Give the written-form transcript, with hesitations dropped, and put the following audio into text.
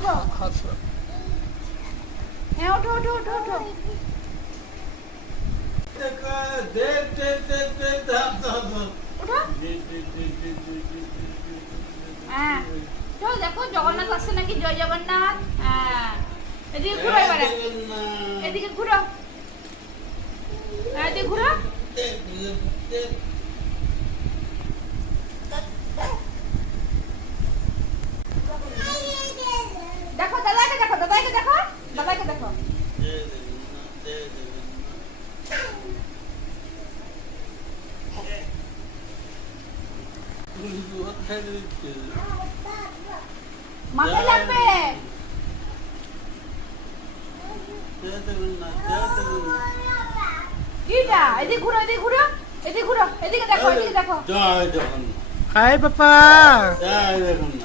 ওঠো হ্যাঁ ওঠো ওঠো ওঠো ওঠো ওঠো হ্যাঁ চলো দেখো জগন্নাথ আসছে নাকি জয় জগন্নাথ হ্যাঁ এদিকে ঘুরো এবারে এদিকে ঘুরো এদিকে ঘুরো দেখো দাদাকে দেখো দাদাকে দেখো দাদাকে দেখো মাথায় লাগবে কিটা এদিকে ঘুরো এদিকে ঘুরো এদিকে ঘুরো এদিকে দেখো এদিকে দেখো জয় জগন্নাথ হাই বাবা জয় জগন্নাথ